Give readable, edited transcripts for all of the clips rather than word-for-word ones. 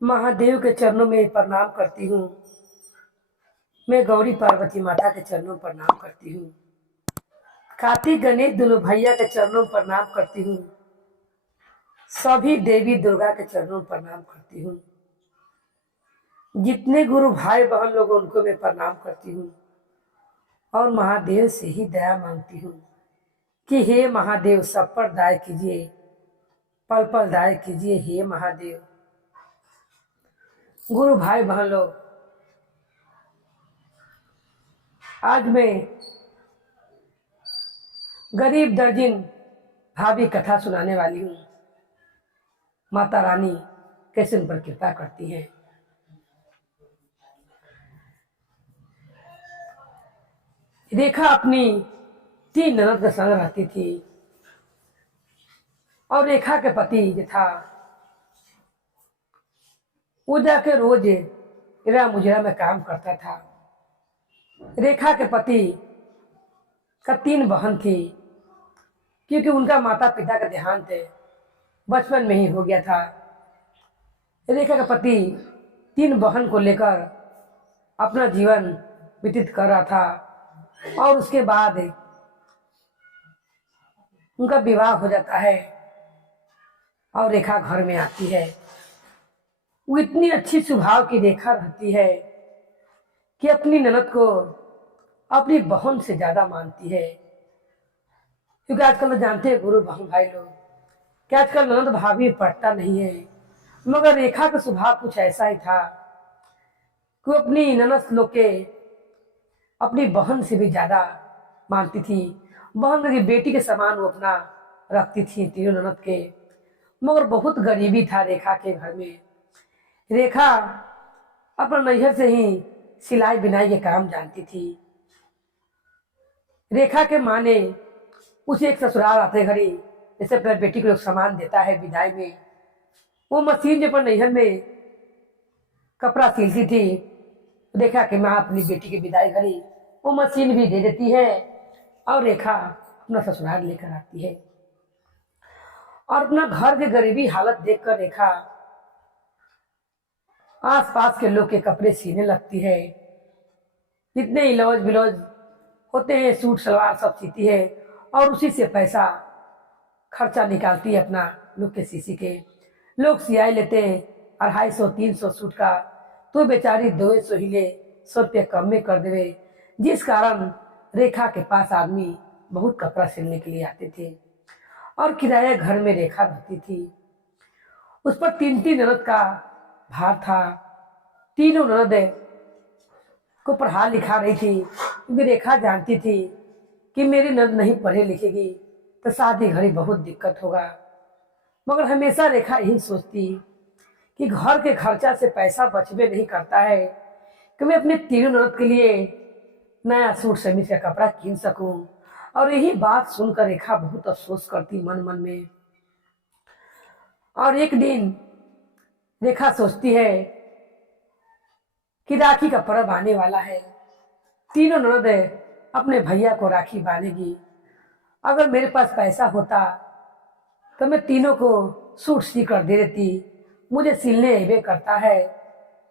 महादेव के चरणों में प्रणाम करती हूँ। मैं गौरी पार्वती माता के चरणों में प्रणाम करती हूँ। कार्तिक गणेश दोनों भैया के चरणों में प्रणाम करती हूँ। सभी देवी दुर्गा के चरणों में प्रणाम करती हूँ। जितने गुरु भाई बहन लोग उनको मैं प्रणाम करती हूँ और महादेव से ही दया मांगती हूँ कि हे महादेव सब पर दया कीजिए, पल पल दया कीजिए। हे महादेव, गुरु भाई बहन लोग, आज मैं गरीब दर्जिन भाभी कथा सुनाने वाली हूँ। माता रानी कैसे उन पर कृपा करती हैं। रेखा अपनी 3 ननद के संग रहती थी और रेखा के पति जो था वो जाके रोज इरा मुजरा में काम करता था। रेखा के पति का 3 बहन थी, क्योंकि उनका माता पिता का देहांत बचपन में ही हो गया था। रेखा का पति 3 बहन को लेकर अपना जीवन व्यतीत कर रहा था और उसके बाद उनका विवाह हो जाता है और रेखा घर में आती है। वो इतनी अच्छी स्वभाव की रेखा रहती है कि अपनी ननद को अपनी बहन से ज्यादा मानती है। क्योंकि आजकल तो जानते हैं गुरु बहन भाई लोग कि आजकल ननद भाभी पड़ता नहीं है, मगर रेखा का स्वभाव कुछ ऐसा ही था कि वो अपनी ननद लोग के अपनी बहन से भी ज्यादा मानती थी। बहन की बेटी के समान वो अपना रखती थी तीनों ननद के। मगर बहुत गरीबी था रेखा के घर में। रेखा अपना नैहर से ही सिलाई बिनाई के काम जानती थी। रेखा के माँ ने उसे एक ससुराल आते घड़ी जैसे अपने बेटी को लोग सामान देता है विदाई में, वो मशीन जो पर नैहर में कपड़ा सिलती थी, रेखा के माँ अपनी बेटी की विदाई घड़ी वो मशीन भी दे देती है और रेखा अपना ससुराल लेकर आती है। और अपना घर की गरीबी हालत देखकर रेखा आस पास के लोग के कपड़े सीने लगती है। जितने इलौज बिलौज होते हैं सूट सलवार सब सीती है और उसी से पैसा खर्चा निकालती है अपना लोग के सीसी के। लोग सियाई लेते हैं 250-300 सूट का, तो बेचारी 200 ही ले, 100 रुपये कम में कर देवे। जिस कारण रेखा के पास आदमी बहुत कपड़ा सिलने के लिए आते थे और किराया घर में रेखा रहती थी। उस पर 3 ननद का भार था। तीनों ननद को पढ़ा लिखा रही थी, क्योंकि रेखा जानती थी कि मेरी ननद नहीं पढ़े लिखेगी तो शादी घड़ी बहुत दिक्कत होगा। मगर हमेशा रेखा यही सोचती कि घर के खर्चा से पैसा बचबे नहीं करता है कि मैं अपने तीनों ननद के लिए नया सूट समीज का कपड़ा कीन सकूं। और यही बात सुनकर रेखा बहुत अफसोस करती मन मन में। और एक दिन रेखा सोचती है कि राखी का पर्व आने वाला है, तीनों ननद अपने भैया को राखी बांधेगी। अगर मेरे पास पैसा होता तो मैं तीनों को सूट सी कर दे देती। मुझे सिलने अबे करता है,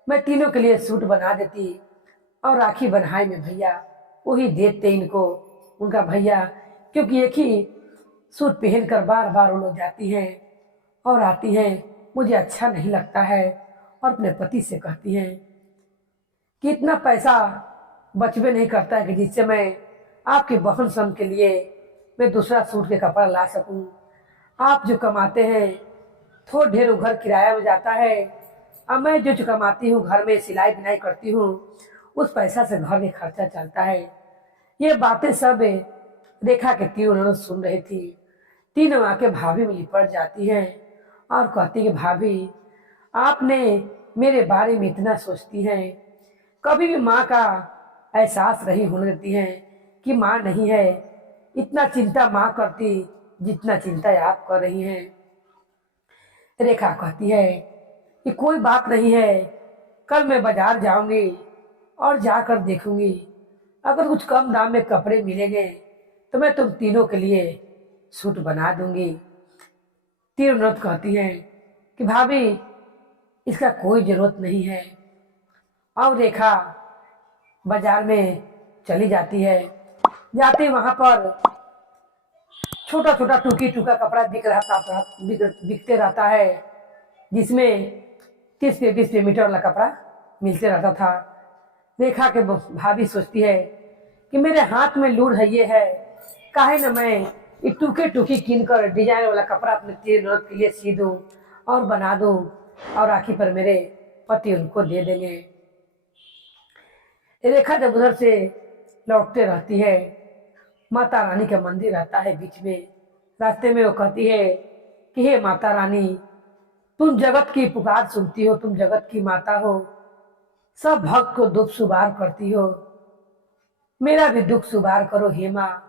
मैं तीनों के लिए सूट बना देती और राखी बन्हाई में भैया वही देते इनको उनका भैया। क्योंकि एक ही सूट पहनकर बार बार वो लोग जाती हैं और आती हैं, मुझे अच्छा नहीं लगता है। और अपने पति से कहती हैं कि इतना पैसा बचबे नहीं करता है कि जिससे मैं आपकी बहन सन के लिए मैं दूसरा सूट के कपड़ा ला सकूं। आप जो कमाते हैं थोड़ा ढेर घर किराया में जाता है, और मैं जो कमाती हूँ घर में सिलाई बुनाई करती हूँ उस पैसा से घर में खर्चा चलता है। ये बातें सब रेखा के तीनों ननद सुन रही थी। तीनों आके भाभी में लिपट जाती हैं और कहती कि भाभी आपने मेरे बारे में इतना सोचती हैं, कभी भी माँ का एहसास नहीं होने देती हैं कि माँ नहीं है। इतना चिंता माँ करती जितना चिंता आप कर रही हैं। रेखा कहती है कि कोई बात नहीं है, कल मैं बाजार जाऊंगी और जाकर देखूंगी, अगर कुछ कम दाम में कपड़े मिलेंगे तो मैं तुम तीनों के लिए सूट बना दूंगी। तीनों ननद कहती हैं कि भाभी इसका कोई जरूरत नहीं है। अब रेखा बाजार में चली जाती है। जाते वहां पर छोटा छोटा टूकी टूका कपड़ा बिकते रहता है, जिसमें 30 मीटर वाला कपड़ा मिलते रहता था। रेखा के भाभी सोचती है कि मेरे हाथ में लूढ़ है ये है, काहे न मैं ये टूके टूकी कीन कर डिजाइन वाला कपड़ा अपने तीन ननद के लिए सी दूं और बना दूं, और राखी पर मेरे पति उनको दे देंगे। रेखा जब उधर से लौटते रहती है, माता रानी का मंदिर रहता है बीच में। रास्ते में वो कहती है कि हे माता रानी, तुम जगत की पुकार सुनती हो, तुम जगत की माता हो, सब भक्त को दुख सुबार करती हो, मेरा भी दुख सुबार करो हे माँ।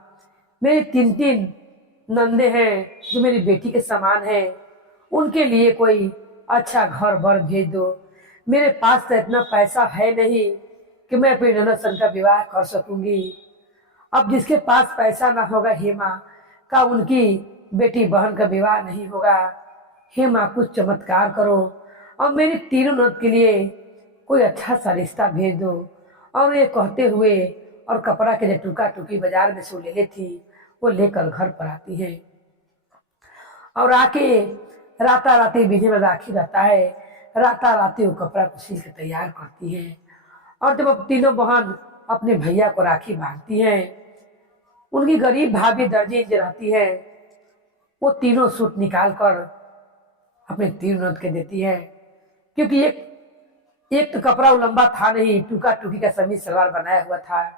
मेरी 3 नंदे हैं जो मेरी बेटी के समान है, उनके लिए कोई अच्छा घर बर भेज दो। मेरे पास तो इतना पैसा है नहीं कि मैं अपनी ननद सन का विवाह कर सकूंगी। अब जिसके पास पैसा ना होगा हे माँ, का उनकी बेटी बहन का विवाह नहीं होगा। हे माँ, कुछ चमत्कार करो और मेरी तीनों ननद के लिए कोई अच्छा सा रिश्ता भेज दो। और ये कहते हुए और कपड़ा के जो टूका टूकी बाजार में से ले ली थी, वो लेकर घर पर आती है। और आके राता राती बीजे में राखी रहता है, राता राती वो कपड़ा को सिल के तैयार करती है। और जब अब तीनों बहन अपने भैया को राखी बांधती हैं, उनकी गरीब भाभी दर्जी जो रहती है, वो तीनों सूट निकाल कर अपने तीनों ननद के देती है। क्योंकि एक तो कपड़ा वो लंबा था नहीं, टूका टूकी का समीज सलवार बनाया हुआ था,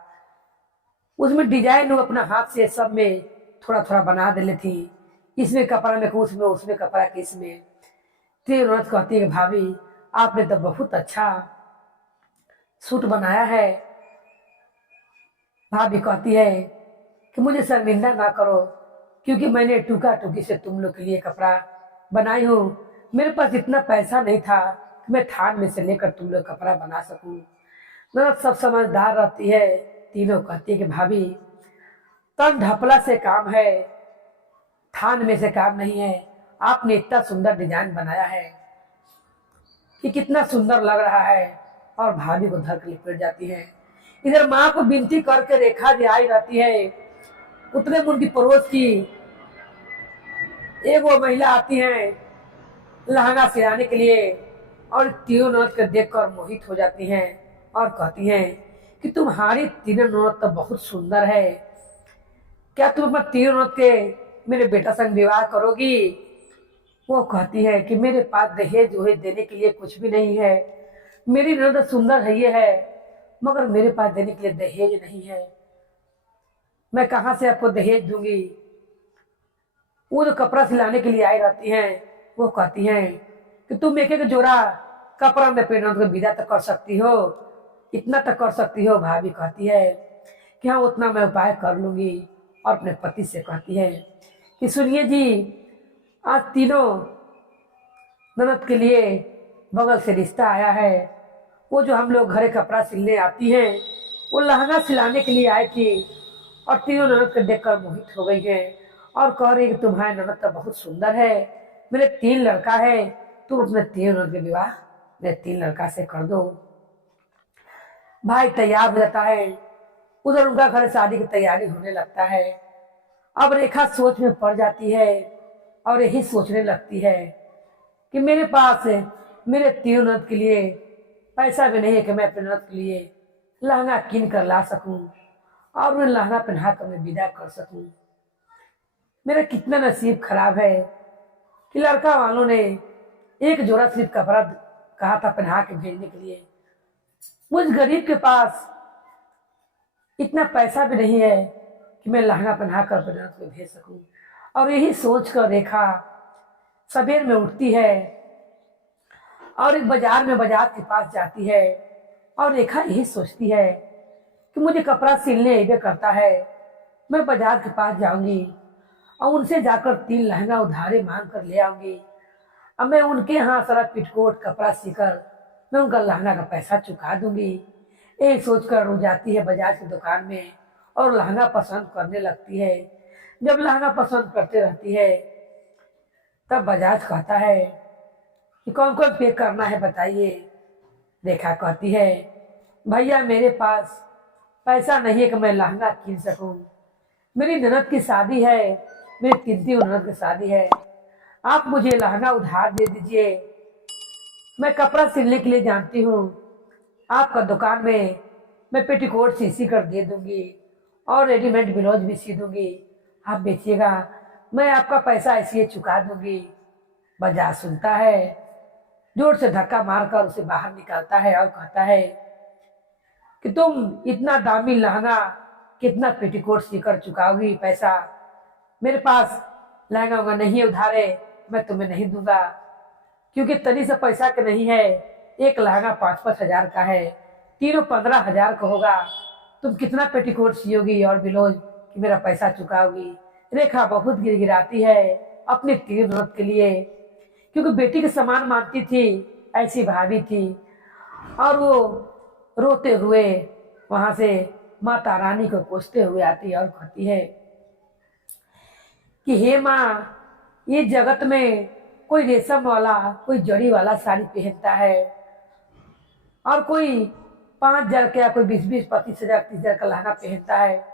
उसमें डिजाइन वो अपना हाथ से सब में थोड़ा थोड़ा बना देले थी, इसमें कपड़ा में उसमें, उसमें कपड़ा के इसमें। तीनों ननद कहती है कि भाभी आपने तो बहुत अच्छा सूट बनाया है। भाभी कहती है कि मुझे शर्मिंदा ना करो, क्योंकि मैंने टूका टूकी से तुम लोग के लिए कपड़ा बनाई हूँ। मेरे पास इतना पैसा नहीं था कि मैं थान में से लेकर तुम लोग कपड़ा बना सकूं। ननद सब समझदार रहती है, तीनों कहती है कि भाभी तन ढपला से काम है, थान में से काम नहीं है। आपने इतना सुंदर डिजाइन बनाया है कि कितना सुंदर लग रहा है। और भाभी को धर के लिपट जाती है। इधर माँ को विनती करके रेखा जी आई रहती है। उतने मुर्गी पड़ोस की एक वो महिला आती है लहंगा सिलाने के लिए, और तीनों ननद को देखकर मोहित हो जाती हैं और कहती हैं कि तुम्हारी तीनों ननद तो बहुत सुंदर है, क्या तुम अपना तीनों ननद के मेरे बेटा संग विवाह करोगी। वो कहती है कि मेरे पास दहेज वहेज देने के लिए कुछ भी नहीं है, मेरी ननद सुंदर है ये है, मगर मेरे पास देने के लिए दहेज नहीं है, मैं कहाँ से आपको दहेज दूंगी। वो जो कपड़ा सिलाने के लिए आई रहती हैं, वो कहती हैं कि तुम एक एक जोड़ा कपड़ा में अपने ननद को विदा तक कर सकती हो, इतना तक कर सकती हो। भाभी कहती है कि हाँ उतना मैं उपाय कर लूंगी। और अपने पति से कहती है कि सुनिए जी, आज तीनों ननद के लिए बगल से रिश्ता आया है। वो जो हम लोग घरे कपड़ा सिलने आती हैं, वो लहंगा सिलाने के लिए आई थी, और तीनों ननद को देखकर मोहित हो गई है और कह रही कि तुम्हारी ननद तो बहुत सुंदर है, मेरे 3 लड़का है, तुम अपने 3 ननद के विवाह मेरे 3 लड़का से कर दो। भाई तैयार हो जाता है, उधर उनका घर शादी की तैयारी होने लगता है। अब रेखा सोच में पड़ जाती है और यही सोचने लगती है कि मेरे पास मेरे 3 ननद के लिए पैसा भी नहीं है कि मैं अपने ननद के लिए लहंगा कीन कर ला सकूं और उन्हें लहंगा पहना कर मैं विदा कर सकूं। मेरा कितना नसीब खराब है कि लड़का वालों ने एक जोड़ा सिर्फ कपड़ा कहा था पहना के भेजने के लिए, मुझ गरीब के पास इतना पैसा भी नहीं है कि मैं लहंगा पहना कर अपने ननद को भेज सकूं। और यही सोच कर रेखा सवेर में उठती है और एक बाजार के पास जाती है। और रेखा यही सोचती है कि मुझे कपड़ा सिलने ये करता है, मैं बाजार के पास जाऊंगी और उनसे जाकर 3 लहंगा उधारे मांग कर ले आऊंगी। अब मैं उनके यहाँ सारा पिटकोट कपड़ा सीकर मैं उनका लहंगा का पैसा चुका दूंगी। यही सोचकर वो जाती है बाजार की दुकान में और लहंगा पसंद करने लगती है। जब लहंगा पसंद करते रहती है, तब बजाज कहता है कि कौन कौन पे करना है बताइए। रेखा कहती है, भैया मेरे पास पैसा नहीं है कि मैं लहंगा कीन सकूं। मेरी ननद की शादी है, मेरी तीन तीन ननद की शादी है। आप मुझे लहंगा उधार दे दीजिए। मैं कपड़ा सिलने के लिए जानती हूँ, आपका दुकान में मैं पेटीकोट सी कर दे दूंगी और रेडीमेड ब्लाउज भी सी दूंगी। आप बेचिएगा, मैं आपका पैसा ऐसे ही चुका दूंगी। बाजार सुनता है, जोर से धक्का मारकर उसे बाहर निकालता है और कहता है कि तुम इतना दामी लहंगा कितना पेटीकोट सीकर चुकाओगी पैसा? मेरे पास लहंगा उंगा नहीं है उधारे, मैं तुम्हें नहीं दूंगा, क्योंकि तनी से पैसा के नहीं है। एक लहंगा 5-5 हजार का है, तीनों 15 हजार का होगा। तुम कितना पेटीकोट सियोगी और ब्लाउज कि मेरा पैसा चुकाओगी? रेखा बहुत गिड़गिड़ाती है अपनी तीन ननद के लिए, क्योंकि बेटी के समान मानती थी, ऐसी भाभी थी। और वो रोते हुए वहां से माता रानी को कोसते हुए आती है और कहती है कि हे माँ, ये जगत में कोई रेशम वाला, कोई जड़ी वाला साड़ी पहनता है और कोई 5 हजार का, कोई 20-20, 25 हजार, 30 हजार का लहंगा पहनता है।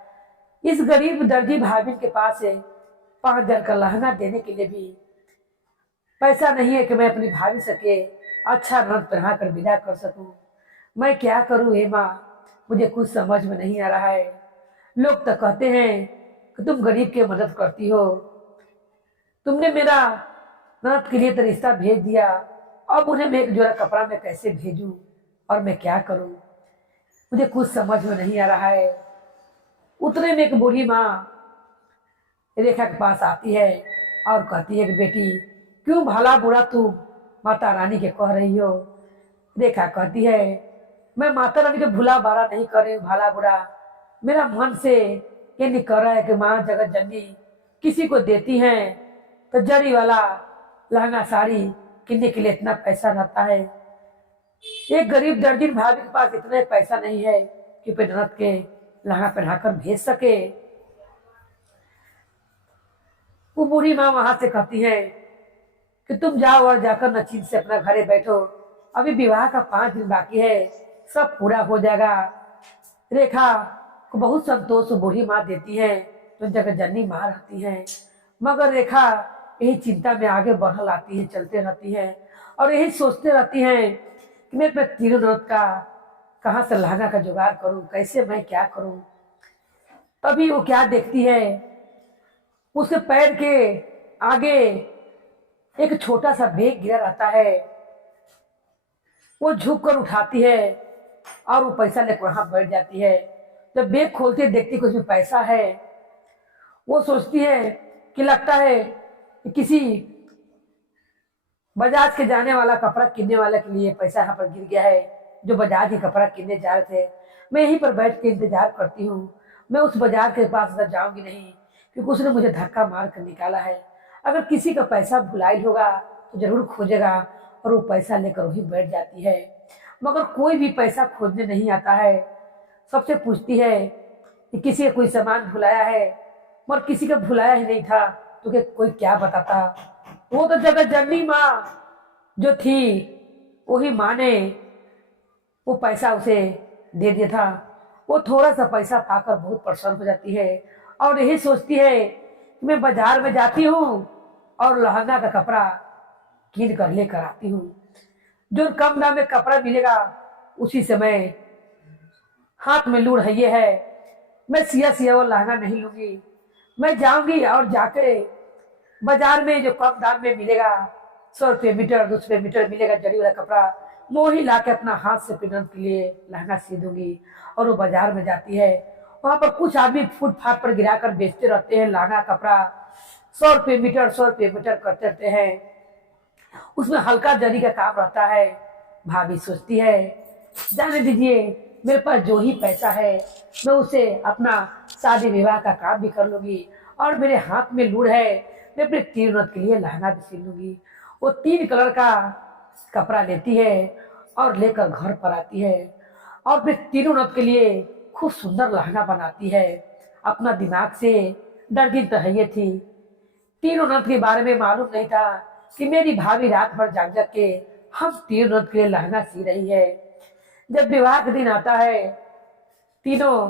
इस गरीब दर्जी भाभी के पास है 5 हजार का लहंगा देने के लिए भी पैसा नहीं है कि मैं अपनी भाभी सके अच्छा नृत्य पहना कर विदा कर सकूं। मैं क्या करूं हे माँ, मुझे कुछ समझ में नहीं आ रहा है। लोग तो कहते हैं कि तुम गरीब की मदद करती हो, तुमने मेरा ननद के लिए तो रिश्ता भेज दिया, अब उन्हें मैं एक जोड़ा कपड़ा में कैसे भेजूं और मैं क्या करूं? मुझे कुछ समझ में नहीं आ रहा है। उतने में एक बूढ़ी माँ रेखा के पास आती है और कहती है कि बेटी, क्यों भला बुरा तू माता रानी के कह रही हो? रेखा कहती है, मैं माता रानी के भूला बारा नहीं कर रही हूँ, भला बुरा मेरा मन से ये नहीं कर रहा है कि माँ जगत जननी किसी को देती हैं तो जड़ी वाला लहंगा साड़ी किनने के लिए इतना पैसा रहता है। एक गरीब दर्जी भाभी के पास इतना पैसा नहीं है कि अपने ननद के लहंगा पहनाकर भेज सके। वो बूढ़ी माँ वहां से कहती है कि तुम जाओ और जाकर नचीन से अपना घरे बैठो, अभी विवाह का 5 दिन बाकी है, सब पूरा हो जाएगा। रेखा को बहुत संतोष बूढ़ी माँ देती है, तो जगह जननी माँ रहती है। मगर रेखा यही चिंता में आगे बढ़ आती है, चलते रहती है और यही सोचते रहती है कि मैं अपने तीनों ननद का कहाँ से लहंगा का जुगाड़ करूं, कैसे मैं क्या करूं। तभी वो क्या देखती है, उसके पैर के आगे एक छोटा सा बैग गिरा रहता है। वो झुक कर उठाती है और वो पैसा लेकर वहां बैठ जाती है। जब बैग खोलती है, देखती है कि उसमें पैसा है। वो सोचती है कि लगता है कि किसी बजाज के जाने वाला कपड़ा किनने वाले के लिए पैसा यहाँ पर गिर गया है, जो बजाज ही कपड़ा किनने जा रहे थे। मैं यहीं पर बैठ के इंतजार करती हूँ, मैं उस बाजार के पास अंदर जाऊंगी नहीं, क्योंकि उसने मुझे धक्का मार कर निकाला है। अगर किसी का पैसा भुलाई होगा तो जरूर खोजेगा और वो पैसा लेकर वहीं बैठ जाती है। मगर कोई भी पैसा खोजने नहीं आता है। सबसे पूछती है कि किसी का कोई सामान भुलाया है, मगर किसी का भुलाया ही नहीं था तो कि कोई क्या बताता। वो तो जगत जननी माँ जो थी, वही माँ ने वो पैसा उसे दे दिया था। वो थोड़ा सा पैसा पाकर बहुत प्रसन्न हो जाती है और यही सोचती है कि मैं बाजार में जाती हूँ और लहंगा का कपड़ा कीन कर लेकर आती हूँ। जो कम दाम में कपड़ा मिलेगा उसी समय हाथ में लूढ़ है, मैं सिया सिया वो लहंगा नहीं लूंगी। मैं जाऊंगी और जाके बाजार में जो कम दाम में मिलेगा, 100 रुपये मीटर, 200 रुपये मीटर मिलेगा जड़ी वाला कपड़ा, वो ही ला के अपना हाथ से पिनन के लिए लहंगा सी दूंगी। और वो बाजार में जाती है, वहां पर कुछ आदमी फुटपाथ पर गिरा कर बेचते रहते हैं लहंगा कपड़ा, 100 रुपये मीटर, 100 रुपये मीटर करते रहते हैं। उसमें हल्का जरी का काम रहता है। भाभी सोचती है, जाने दीजिए, मेरे पास जो ही पैसा है मैं उसे अपना शादी विवाह का काम भी कर लूंगी और मेरे हाथ में लूढ़ है, मैं अपने तीन ननद के लिए लहंगा भी सिल लूंगी। वो 3 कलर का कपड़ा लेती है और लेकर घर पर आती है और फिर तीनों ननद के लिए खूब सुंदर लहंगा बनाती है। अपना दिमाग से डरती तो है ये थी, तीनों ननद के बारे में मालूम नहीं था कि मेरी भाभी रात भर जाग जाग के हम तीन ननद के लिए लहंगा सी रही है। जब विवाह का दिन आता है, तीनों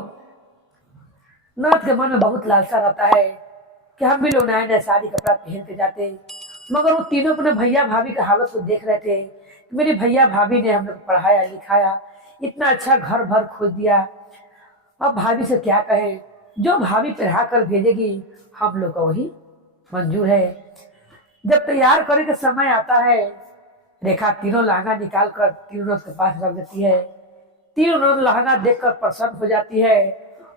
ननद के मन में बहुत लालसा रहता है कि हम भी लोग नया नया साड़ी कपड़ा पहन के जाते, मगर वो तीनों अपने भैया भाभी की हालत को देख रहे थे कि मेरी भैया भाभी ने हम लोग पढ़ाया लिखाया, इतना अच्छा घर भर खोज दिया, अब भाभी से क्या कहें, जो भाभी पहरा कर भेजेगी हम लोग का वही मंजूर है। जब तैयार करने का समय आता है, रेखा तीनों लहंगा निकाल कर तीनों ननद के पास रख देती है। तीनों ननद लहंगा देखकर प्रसन्न हो जाती है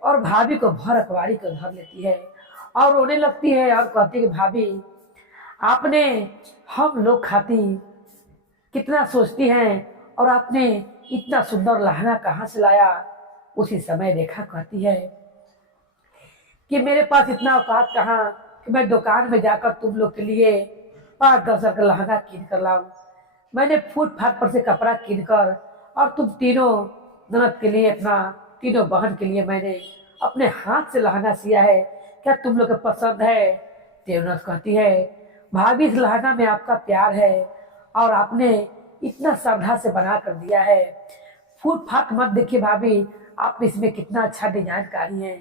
और भाभी को भर अखबारी को धर लेती है और रोने लगती है और कहती है कि भाभी आपने हम लोग खाती कितना सोचती हैं और आपने इतना सुंदर लहंगा कहाँ से लाया। उसी समय रेखा कहती है कि मेरे पास इतना औकात कहाँ कि मैं दुकान में जाकर तुम लोग के लिए 5-10 का लहंगा कीन कर लाऊं। मैंने फुटपाथ पर से कपड़ा कीन कर और तुम तीनों ननद के लिए, अपना तीनों बहन के लिए मैंने अपने हाथ से लहंगा सिया है, क्या तुम लोग को पसंद है। देवनाथ कहती है भाभी इस लहंगा में आपका प्यार है और आपने इतना श्रद्धा से बना कर दिया है, फूट-फाट मत देखिए भाभी, आप इसमें कितना अच्छा डिजाइनकारी है,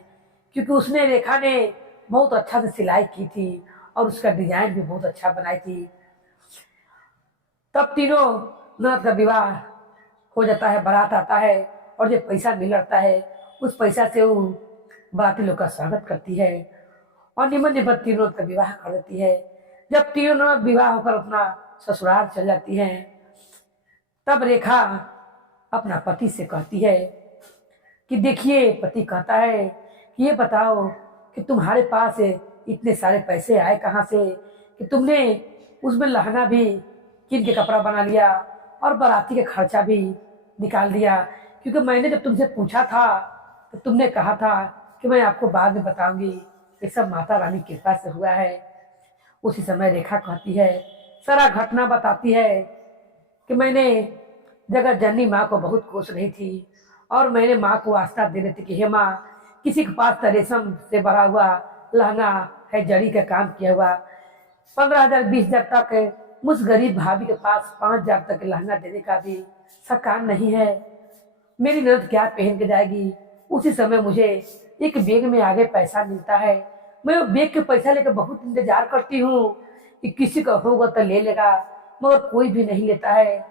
क्योंकि उसने रेखा ने बहुत अच्छा से सिलाई की थी और उसका डिजाइन भी बहुत अच्छा बनाई थी। तब तीनों ननद का विवाह हो जाता है, बारात आता है और जो पैसा मिलता है उस पैसा से वो बाराती लोग का स्वागत करती है और निमन निमन तीनों ननद का विवाह कर देती है। जब तीनों ननद विवाह होकर अपना ससुराल चल जाती हैं, तब रेखा अपना पति से कहती है कि देखिए, पति कहता है कि ये बताओ कि तुम्हारे पास इतने सारे पैसे आए कहाँ से कि तुमने उसमें लहंगा भी कीन के कपड़ा बना लिया और बाराती का खर्चा भी निकाल दिया, क्योंकि मैंने जब तुमसे पूछा था तो तुमने कहा था कि मैं आपको बाद में बताऊंगी, ये सब माता रानी की कृपा से हुआ है। उसी समय रेखा कहती है, सारा घटना बताती है कि मैंने जगत जननी माँ को बहुत खुश रही थी और मैंने माँ को आस्था दे रही थी कि हे माँ, किसी के पास तो रेशम से भरा हुआ लहंगा है, जड़ी का काम किया हुआ, 15,000-20,000 तक मुझ गरीब भाभी के पास 5,000 तक लहंगा देने का भी सकाम नहीं है, मेरी ननद क्या पहन के जाएगी। उसी समय मुझे एक बैग में आगे पैसा मिलता है, मैं वो बैग के पैसा लेकर बहुत इंतजार करती हूँ कि किसी का होगा तो ले लेगा, मगर कोई भी नहीं लेता है।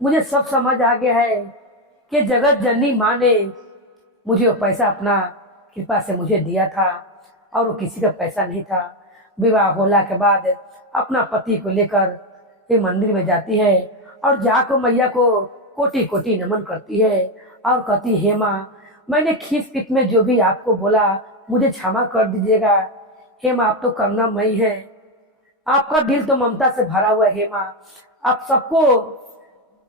मुझे सब समझ आ गया है कि जगत जननी माँ ने मुझे वो पैसा अपना कृपा से मुझे दिया था और वो किसी का पैसा नहीं था। विवाह होला के बाद अपना पति को लेकर ये मंदिर में जाती है और जाको मैया को कोटि कोटि नमन करती है और कहती, हे माँ, मैंने खीस पीत में जो भी आपको बोला मुझे क्षमा कर दीजिएगा। हे माँ, आप तो करुणामयी है, आपका दिल तो ममता से भरा हुआ है। हे माँ, आप सबको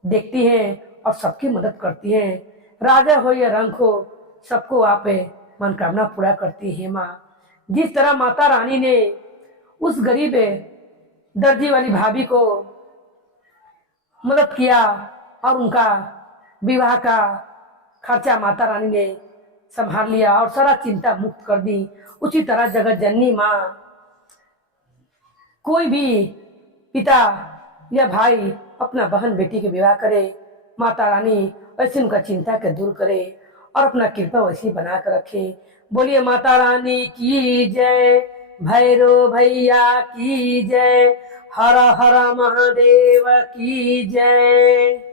देखती हैं और सबकी मदद करती हैं, राजा हो या रंग हो, सबको आप मनोकामना पूरा करती है। माँ, जिस तरह माता रानी ने उस गरीब दर्जी वाली भाभी को मदद किया और उनका विवाह का खर्चा माता रानी ने संभाल लिया और सारा चिंता मुक्त कर दी, उसी तरह जगत जननी माँ कोई भी पिता या भाई अपना बहन बेटी के विवाह करे, माता रानी वैसे उनका चिंता के दूर करे और अपना कृपा वैसी बना कर रखे। बोलिए माता रानी की जय, भैरव भैया की जय, हर हर महादेव की जय।